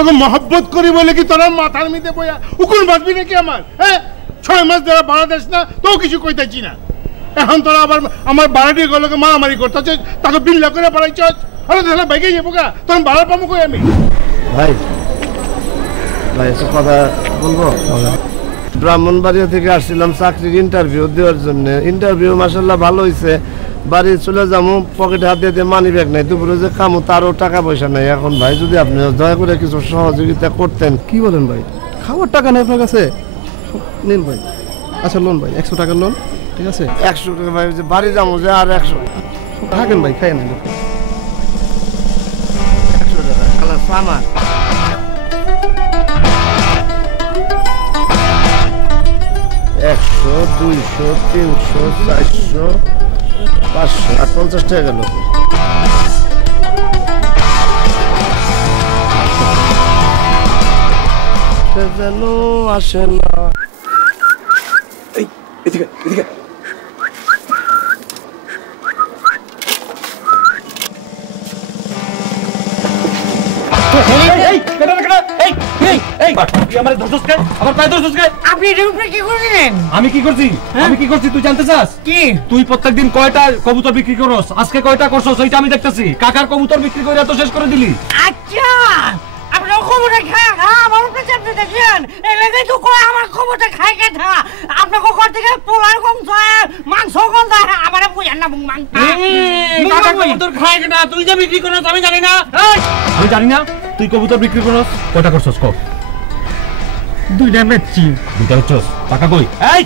তোকে মহব্বত করি বলে কি তোরা মাথার মধ্যে বইয়া উকুন বাঁচবি নাকি আমার? হ্যাঁ, 6 মাস ধরে ভাড়া দেস না, তো কিছু কইতেছি না। এখন তোরা আবার আমার ভাড়াটির গুলোকে মারামারি করতেছ, তাকে বিল্লা করে বাড়াইছ। আরে তাহলে বাইকে যাবো গা, তখন ভাড়া পাবো কই আমি? ভাই ভাই একটা কথা বলবো। ব্রাহ্মণবাড়িয়া থেকে আসছিলাম চাকরির ইন্টারভিউ দেওয়ার জন্য। ইন্টারভিউ মাসাল্লাহ ভালো হয়েছে। বাড়ি চলে যাবো, পকেটে হাত দিয়ে মানি ব্যাগ নাই, দুপুরে যে কামো তারও টাকা পয়সা নাই। এখন ভাই যদি আপনি দয়া করে কিছু সহযোগিতা করতেন। কি বলেন ভাই, খাওয়ার টাকা নেই আপনার কাছে? নিন ভাই, আচ্ছা লোন ভাই, 100 টাকার লোন, ঠিক আছে? 100 টাকা ভাই, বাড়ি যাবো যে আর 100 থাকেন ভাই, খাই না 100 টাকা খালা সামান। 100, 200, 300, 400, 500 আর 50 টাকা গেল। যেন আসে না। এদিকে এদিকে আমি কি করছি তুই জানতে চাস? কি তুই প্রত্যেকদিন কয়টা কবুতর বিক্রি করস? আজকে কয়টা করছস সেইটা আমি দেখতেছি। কাকার কবুতর বিক্রি করে এত শেষ করে দিলি। আচ্ছা, আপনার খবরটা খায় আমার উপরে চাপতে দেখেন, এই লেগে তো কয় আমার খবরটা খায় কে থা। আপনার ঘর থেকে পোলার কম যায়, মাংস কম যায়, আমারে বুঝেন না মাংস। কাকা কবুতর খায় না, তুই যে বিক্রি করস আমি জানি না। আমি জানি না তুই কবুতর বিক্রি করস, কয়টা করছস ক? 2টা বেচছি। 2টা বেচছস? টাকা কই? এই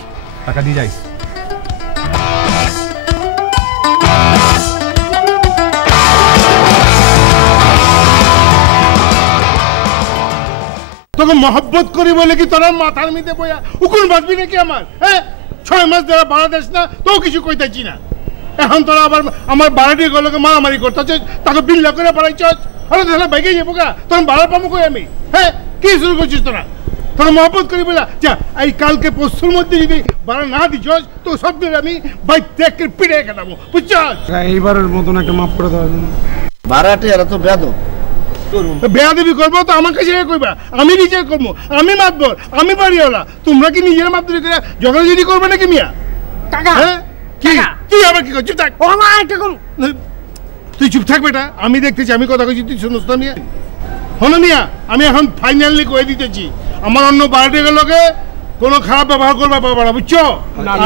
টাকা দিয়ে যাইস। তোকে মহব্বত করি বলে কি তোরা মাথার মধ্যে বইয়া উকুন বাঁচবি নাকি আমার? হ্যাঁ, 6 মাস ধরে ভাড়া দেস না, তো কিছু কইতেছি না। এখন তোরা আবার আমার ভাড়াটির গুলোকে মারামারি করতেছ, তাকে বিল্লা করে বাড়াইছ। আরে তাহলে বাইকে যাবো গা, তখন ভাড়া পাবো কই আমি? হ্যাঁ, কি শুরু করছিস তোরা? তোরা মহব্বত করি বলে যা, এই কালকে পরশুর মধ্যে যদি ভাড়া না দিছ তো সব দিন আমি বাইক থেকে পিড়ে খেতাম, বুঝছস? এইবারের মতন একটা মাফ করে দেওয়া জন্য। ভাড়াটি এরা তো বেয়াদব। বেয়াদবি করবো তো আমার কাছে কইবা, আমি নিজে করবো, আমি মাতবো, আমি বাড়িওয়ালা। তোমরা কি নিজের মাতবি করে ঝগড়াঝাটি করবে নাকি মিয়া? হ্যাঁ, কি তুই আবার কি করছিস? তুই চুপ থাক বেটা, আমি দেখতেছি, আমি কথা কইছি তুই শুনোস না মিয়া? হলো মিয়া, আমি এখন ফাইনালি কয়ে দিতেছি, আমার অন্য বাড়িতে গেলোকে কোনো খারাপ ব্যবহার করবা পাবা না, বুঝছো?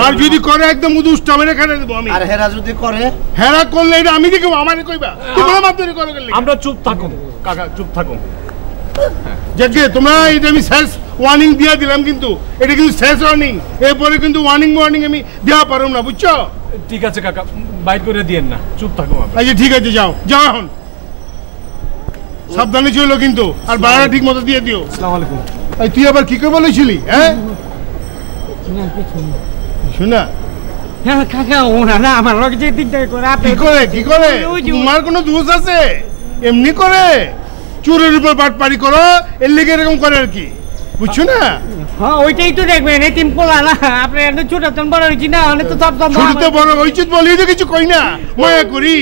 আর যদি করে একদম উদুষ্ট মেরে খেলে দেবো আমি। আর হেরা যদি করে? হেরা করলে এটা আমি দেখবো, আমারে কইবা তোমরা মাতবি করে গেলে। আমরা চুপ থাকুন কাকা, চুপ থাকুন। যাকে তোমরা এটা আমি শেষ ওয়ার্নিং দিয়ে দিলাম, কিন্তু এটা কিন্তু শেষ ওয়ার্নিং, এরপরে কিন্তু ওয়ার্নিং আমি দেওয়া পারব না, বুঝছো? ঠিক আছে কাকা, বাইট করে দিয়েন না, চুপ থাকুন। আচ্ছা ঠিক আছে, যাও যাও এখন, সাবধানে চলো কিন্তু, আর ভাড়া ঠিক মতো দিয়ে দিও। আসসালামু আলাইকুম। তুই আবার কি করে বলেছিলি? হ্যাঁ শোনা কাকা ওনা না আমার লগে যে দিকটা করে আপনি কি করে তোমার কোনো দোষ আছে? এমনি করে চোরের উপর বাটপারি করো, এর লেগে এরকম করে আর কি, বুঝছো না? হ্যাঁ ওইটাই তো দেখবেন, এই তিন পোলা না আপনি একটু ছোট বড় হয়েছি না, অনেক তো সব ছোট তো বড় হয়েছে বলি তো কিছু কই না, মায়া করি।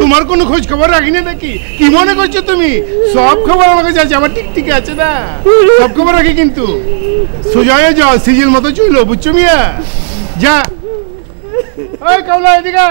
তোমার কোনো খোঁজ খবর রাখি না নাকি? কি মনে করছো তুমি? সব খবর আমার কাছে আছে, আমার টিকটিক আছে না, সব খবর রাখি। কিন্তু সোজা হয়ে যাও, সিজিল মতো চলো, বুঝছো মিয়া? যা ওই কামলা এদিকে।